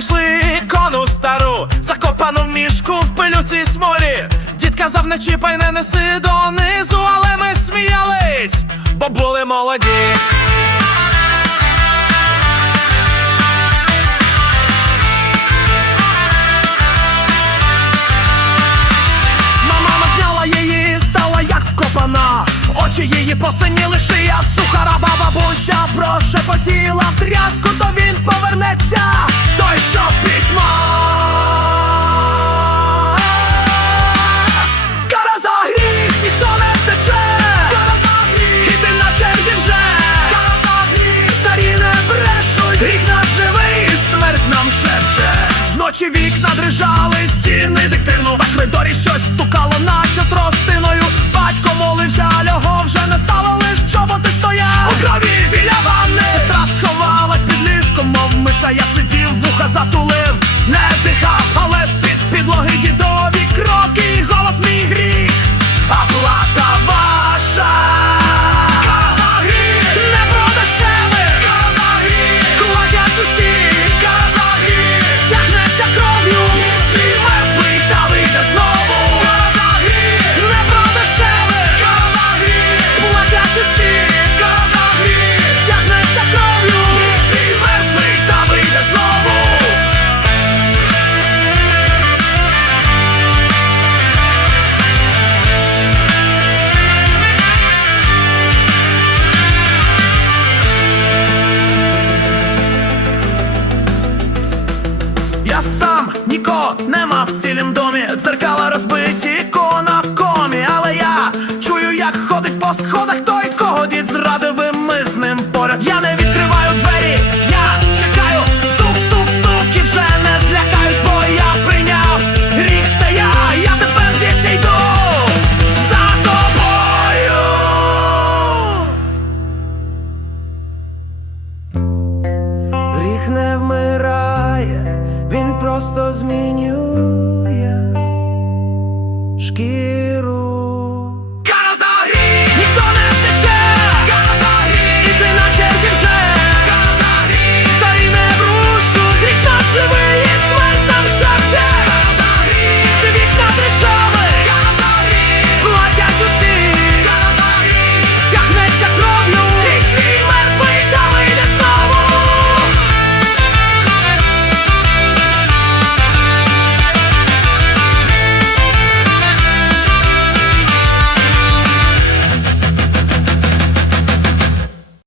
знайшли ікону стару, закопану в мішку в пилюці смолі. Дід казав, не чіпай, не неси донизу, але ми сміялись, бо були молоді. Мама зняла її, стала як вкопана. Очі її посиніли, шия сухара баба, бабуся прошепотіла в тряску, вікна дрижали, стіни диктивно в коридорі щось стукало, наче тростиною. Батько молився, лього вже не стало, лиш чоботи стояв. У крові біля ванни Сестра сховалась під ліжком, мов миша, я сидів, вуха затулив, не дихав, але з-під підлоги дідові кроки, не вмирає, він просто змінює шкіру.